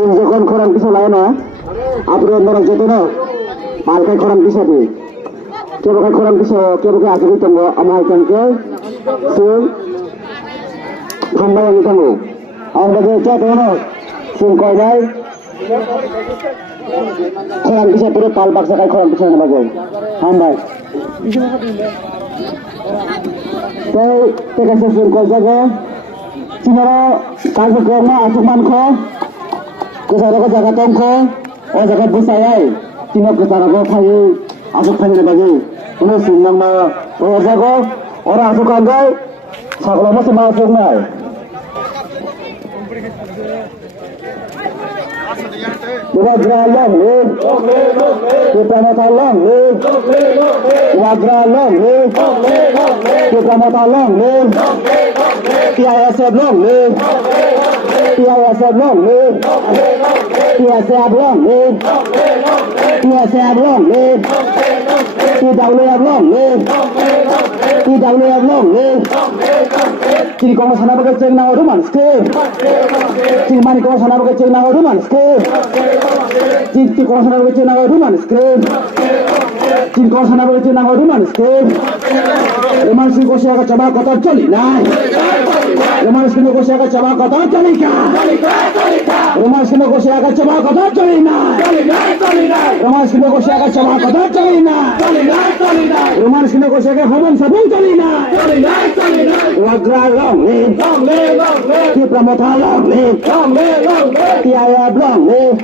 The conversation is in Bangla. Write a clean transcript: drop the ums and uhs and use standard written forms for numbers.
যখন খরাং কিছু লাগে না আপনি অন্যরা যেত না পালকায় খরাং কিছু দিয়ে কেবল খরাং কিছু কেবল আছে দিতাম আমার এখানকে সিং ঠান্ডা লাগে কেন আমাদের চেয়ে না সিং কয় নাই খরাং কিছু পুরো পাল বাক্সা খাই খরাং কিছু না বাজে ঠান্ডায় তাই ঠিক আছে সিং কয় যাবে চিনারা কার্যক্রম আসুক মানখ কোথাও জায়গা টঙ্ক ও জায়গা বসাই চিনা কোথাও খাই আসুক খাইলে বাজে কোনো সিংনাং মা ও জায়গা ওরা আসুক আগায় ছাগল মাসে মা আসুক নাই Wagra long live, Kipramata long live, Wagra long live, Kipramata long live, PISF long live, PISF long live, PSF long live, PSF long live, PWF long live, PWF long live. Sini kau sana pakai ceng na orang manske, sini mani kau sana pakai ceng na orang manske, sini kau sana pakai ceng na orang manske, sini kau sana pakai ceng na orang manske. Roman sini kau siapa coba kota coli nai, Roman sini kau siapa coba kota coli kah, Roman sini kau siapa coba kota coli nai, Roman sini kau siapa coba kota coli nai, Roman sini kau siapa haman sabun coli nai, Wagra long live, Kipramata long live, PIF long live.